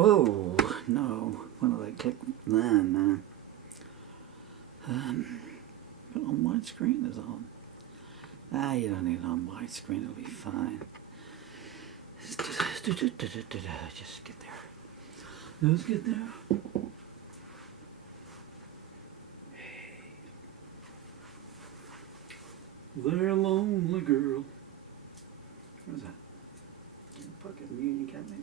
Oh, no. When did I click then? But on widescreen is on. Ah, you don't need it on widescreen, it'll be fine. Just get there. Let's get there. Hey. There, lonely girl. What is that? Pocket Union Cat, maybe?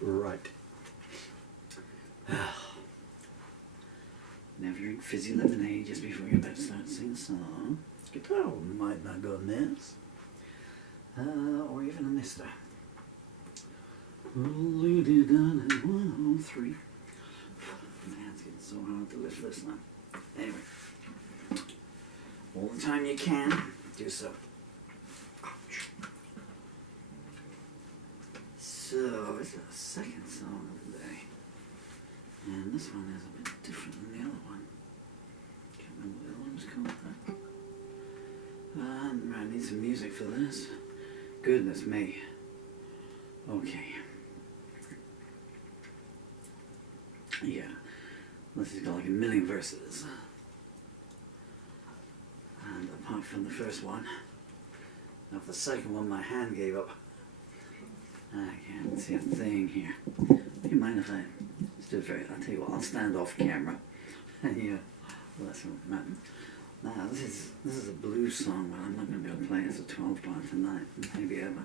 Right. Never drink fizzy lemonade just before you're about to start singing a song. Guitar might not go amiss. Or even a mister. Lady down at 103. Man, it's getting so hard to lift this now. Anyway. All the time you can, do so. Ouch. So, this is the second song of the day. And this one is a bit different than the other one. Can't remember what the other one was called. I need some music for this. Goodness me. Okay. Yeah. This has got like a million verses. And apart from the first one, of the second one my hand gave up. I can't see a thing here. Do you mind if I just do it very... I'll tell you what, I'll stand off camera. And yeah, well, that's what matters. Now, this is a blues song, but I'm not going to be able to play it as a 12-bar tonight, maybe ever.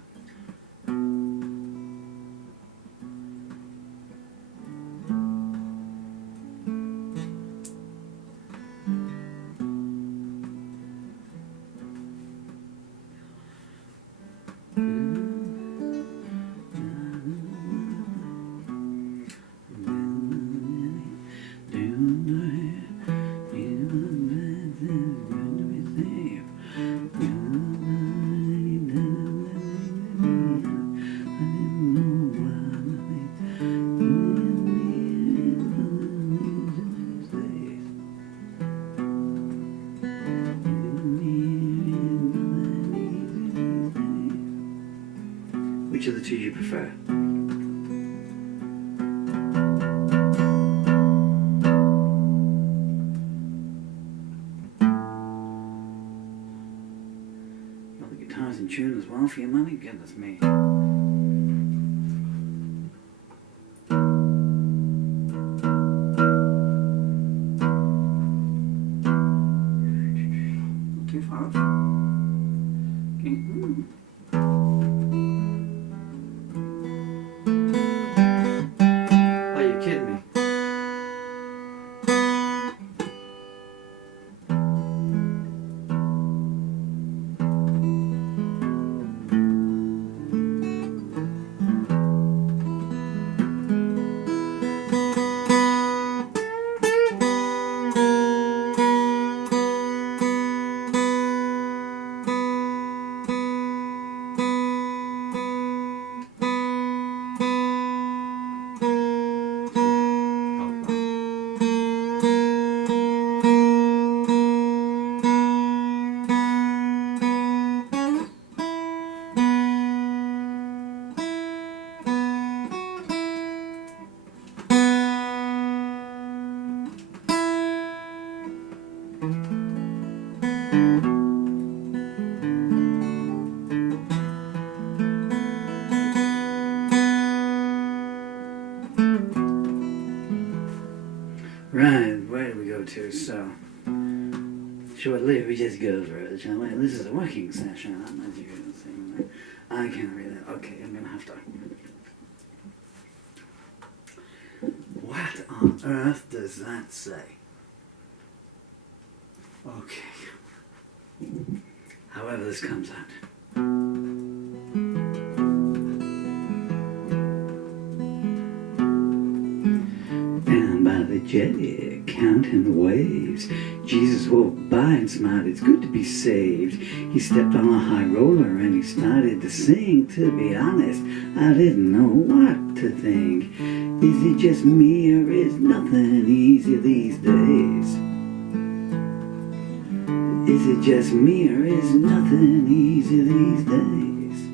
Which of the two do you prefer? Well, the guitar's in tune as well for your money? Goodness me. Not too far off. Okay. Right, where do we go to? So, shortly we just go over it, shall we? This is a working session, I'm not doing the thing. I can't read it. Okay, I'm gonna have to. What on earth does that say? Okay. However this comes out. Jet, counting the waves. Jesus walked by and smiled, it's good to be saved. He stepped on a high roller and he started to sing. To be honest, I didn't know what to think. Is it just me or is nothing easy these days? Is it just me or is nothing easy these days?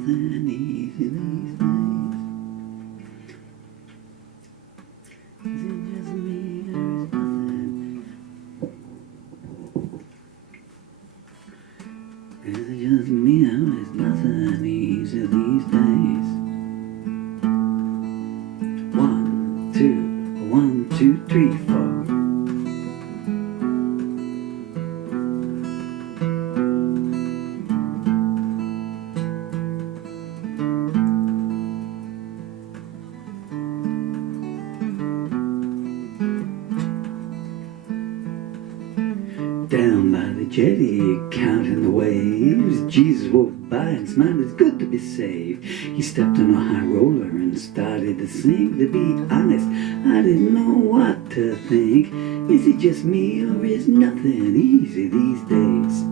nothing easy these days. Is it just me or is nothing? Is it just me or is nothing easy these days? 1, 2, 1, 2, 3, 4. Down by the jetty, counting the waves, Jesus walked by and smiled, it's good to be saved. He stepped on a high roller and started to sink. To be honest, I didn't know what to think. Is it just me or is nothing easy these days?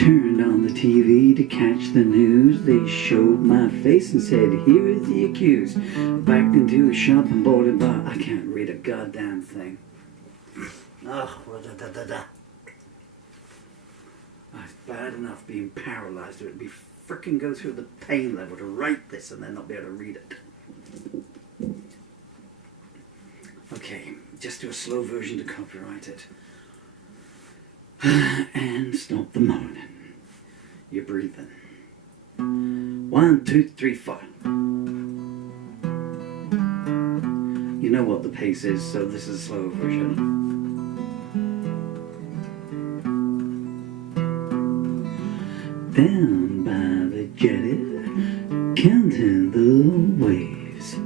Turned on the TV to catch the news. They showed my face and said, here is the accused. Backed into a shop and bought a bar. I can't read a goddamn thing. Oh, it's bad enough being paralyzed. It would be frickin' go through the pain level to write this and then not be able to read it. Okay, just do a slow version to copyright it. And stop the moaning. You're breathing. 1, 2, 3, 4. You know what the pace is, so this is a slow version. Down by the jetty, counting the waves,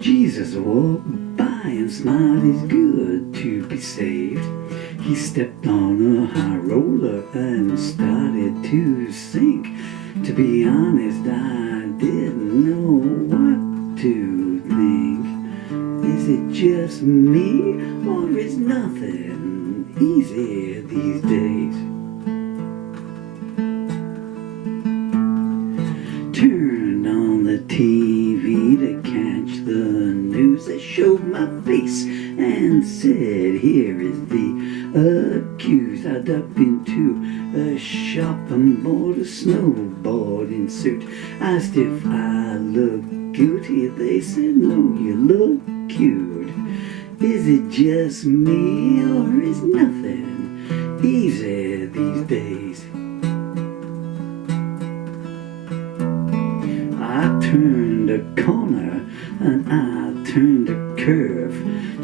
Jesus walked by and smiled, it's good to be saved. He stepped on a high roller and started to sink. To be honest, I didn't know what to think. Is it just me or is nothing easy these days? Turned on the TV to catch the news. They showed my face and said, here is the accused. I ducked into a shop and bought a snowboarding suit. Asked if I looked guilty. They said, no, you look cute. Is it just me or is nothing easy these days? I turned a corner and I turned a curve,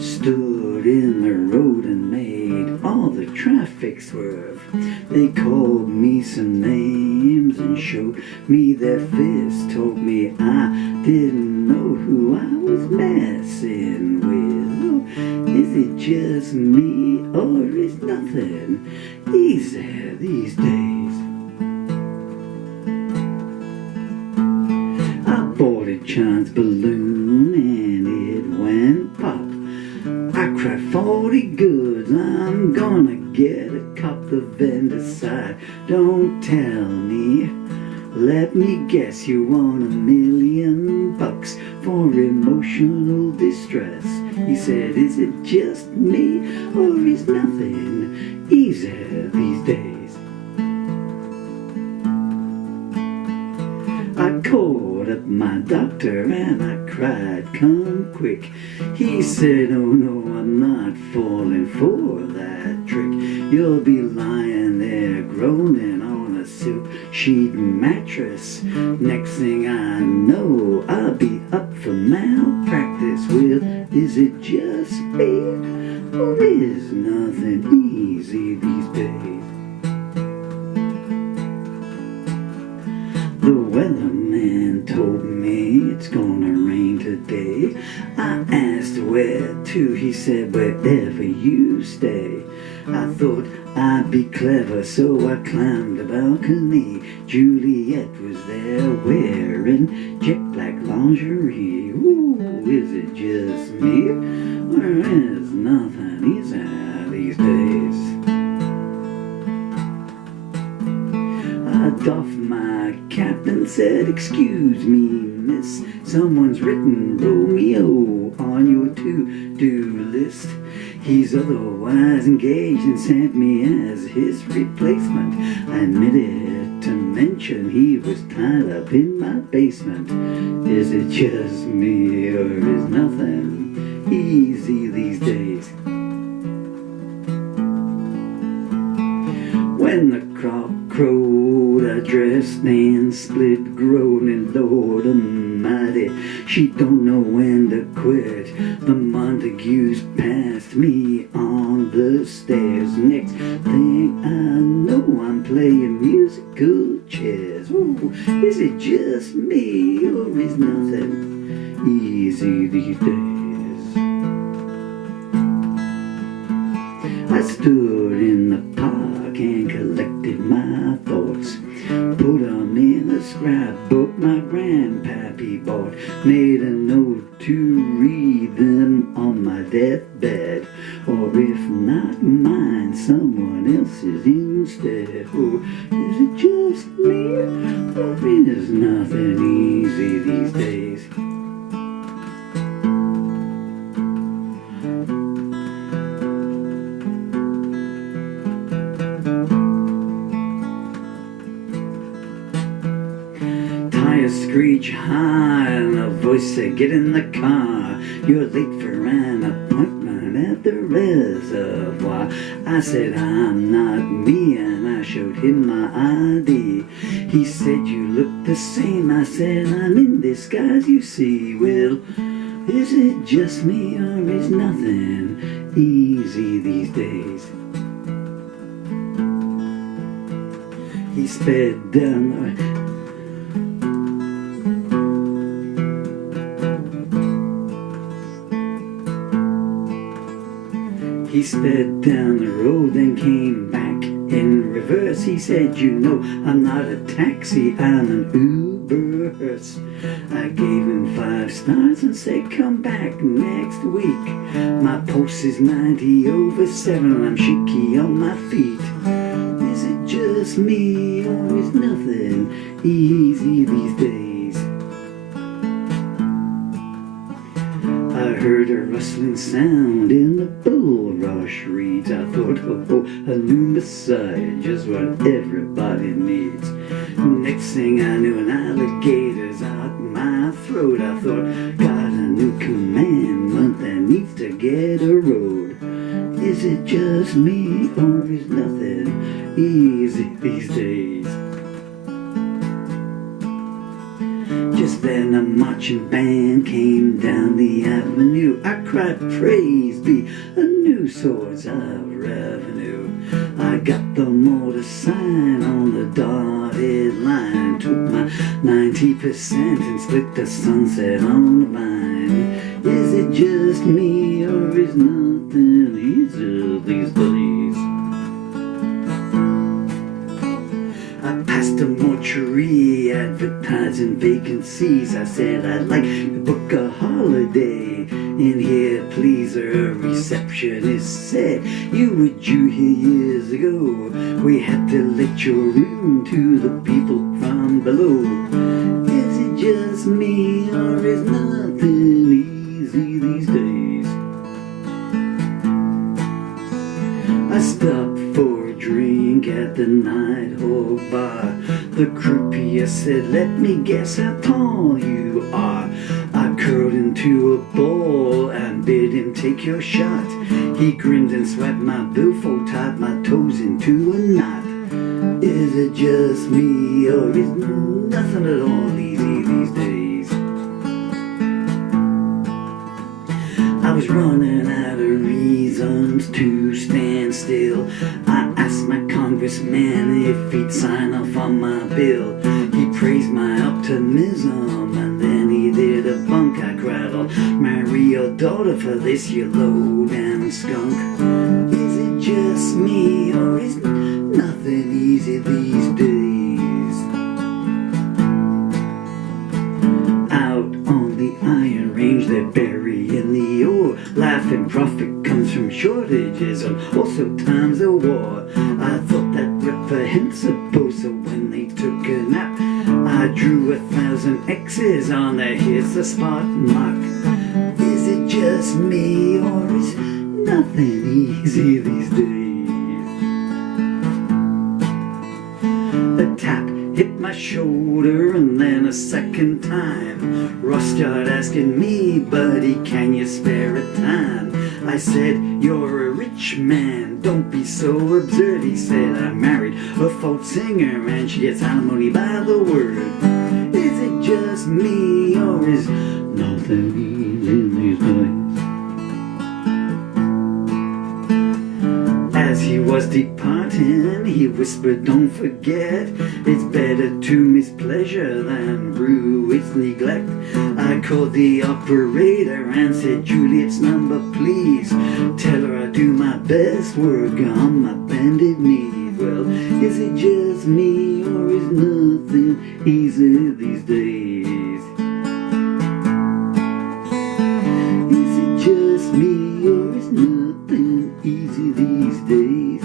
stood in the road and made all the traffic swerve. They called me some names and showed me their fists, told me I didn't know who I was messing with. Oh, is it just me or is nothing easy these days? Bought a chance balloon and it went pop. I cried 40 goods, I'm gonna get a cup. The vendor sighed, don't tell me. Let me guess, you want $1 million for emotional distress. He said, is it just me or is nothing easy these days? I called up my doctor and I cried, come quick. He said, oh no, I'm not falling for that trick. You'll be lying there groaning on a silk sheet mattress. Next thing I know, I'll be up for malpractice. Well, is it just me or is nothing easy these days? The weatherman told me it's gonna rain today. I asked where to, he said wherever you stay. I thought I'd be clever, so I climbed the balcony. Juliet was there wearing jet black lingerie. Ooh, is it just me or is nothing easy these days? I doffed my cap and said, excuse me, miss, someone's written Romeo on your to-do list. He's otherwise engaged and sent me as his replacement. I admitted to mention he was tied up in my basement. Is it just me, or is nothing easy these days? When the cock crowed, I dressed and split, groaning, Lord Almighty, she don't know when to quit. The Montagues passed me on the stairs. Next thing I know, I'm playing musical chairs. Ooh, is it just me, or is nothing easy these days? I stood in the park and collected my thoughts, put them in a scrapbook my grandpappy bought, made a note to read them on my deathbed, or if not mine, someone else's instead. Oh, is it just me, or is nothing easy these days? Tires screech high and a voice said, get in the car, you're late for an appointment at the reservoir. I said, I'm not me, and I showed him my ID. He said, you look the same. I said, I'm in disguise, you see. Well, is it just me, or is nothing easy these days? He sped down the He sped down the road and came back in reverse. He said, you know, I'm not a taxi, I'm an Uber hearse. I gave him 5 stars and said, come back next week. My pulse is 90/7, I'm shaky on my feet. Is it just me, or is nothing easy these days? I heard a rustling sound in the bulrush reeds. I thought, oh, a new Messiah, just what everybody needs. Next thing I knew, an alligator's out my throat. I thought, got a new commandment that needs to get a road. Is it just me, or is nothing easy these days? Just then a marching band came down the avenue. I cried, praise be, a new source of revenue. I got the motor sign on the dotted line, took my 90% and split the sunset on the vine. Is it just me, or is nothing easy these days? I passed a mortuary advertising vacancies. I said I'd like to book a holiday in here, please. A receptionist said, you were due here years ago. We had to let your room to the people from below. Is it just me, or is nothing easy these days? I stopped for a drink at the night hall bar. The croupier said, let me guess how tall you are. I curled into a ball and bid him take your shot. He grinned and swept my billfold, tied my toes into a knot. Is it just me, or is nothing at all easy these days? I was running out of reasons to stand still. I asked my congressman if he'd sign off on my bill. He praised my optimism, and then he did a bunk. I cried, I'll marry your daughter for this, you low-down skunk. Is it just me, or is nothing easy these days? Out on the Iron Range, they're burying the ore. Life and profit comes from shortages and also times of war. I thought that reprehensible, so when they took a nap, I drew 1,000 X's on there. Here's the spot mark. Is it just me, or is nothing easy these days? A tap hit hit my shoulder, and then a second time. Ross started asking me, buddy, can you spare a time? I said, you're a rich man, don't be so absurd. He said, I married a folk singer and she gets alimony by the word. Is it just me, or is nothing easy these days? As he was departing, he whispered, don't forget, it's better to miss pleasure than rue its neglect. I called the operator and said, Juliet's number please. Tell her I do my best work on my bended knees. Well, is it just me, or is nothing easy these days? Is it just me, or is nothing easy these days?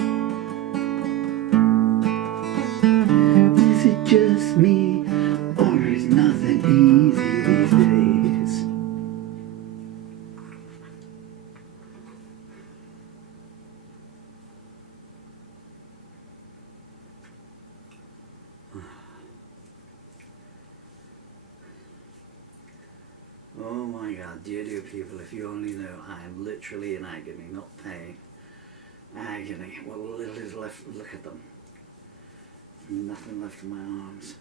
Is it just me, or is nothing easy these days? Oh my God, dear people, if you only know, I am literally in agony, not pain. Agony. What little is left, look at them. Nothing left in my arms.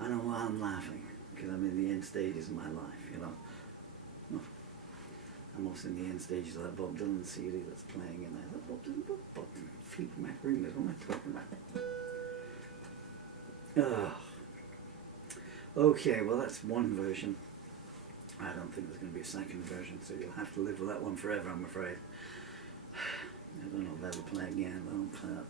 I know why I'm laughing, because I'm in the end stages of my life, you know. I'm also in the end stages of that Bob Dylan CD that's playing in there. That Bob Dylan, Bob Fleetwood Mac Ringers, what am I talking about? Okay, well that's one version. I don't think there's going to be a second version, so you'll have to live with that one forever, I'm afraid. I don't know if they'll play again, but I'll play that.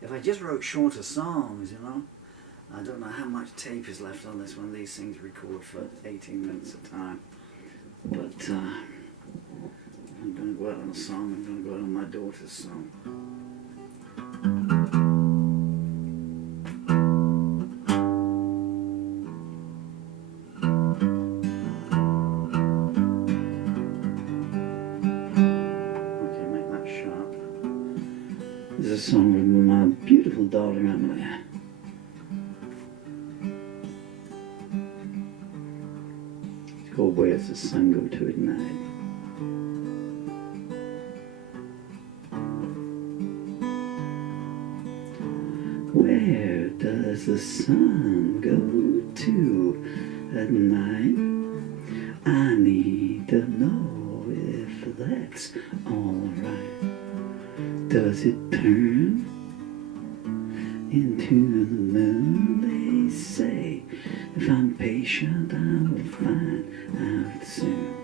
If I just wrote shorter songs, you know, I don't know how much tape is left on this one. These things record for 18 minutes at a time. But I'm going to go out on a song. I'm going to go out on my daughter's song. This is a song from my beautiful daughter Emily. It's called Where's the Sun Go to at Night. Where does the sun go to at night? I need to know if that's alright. Does it turn into the moon? They say if I'm patient I will find out soon.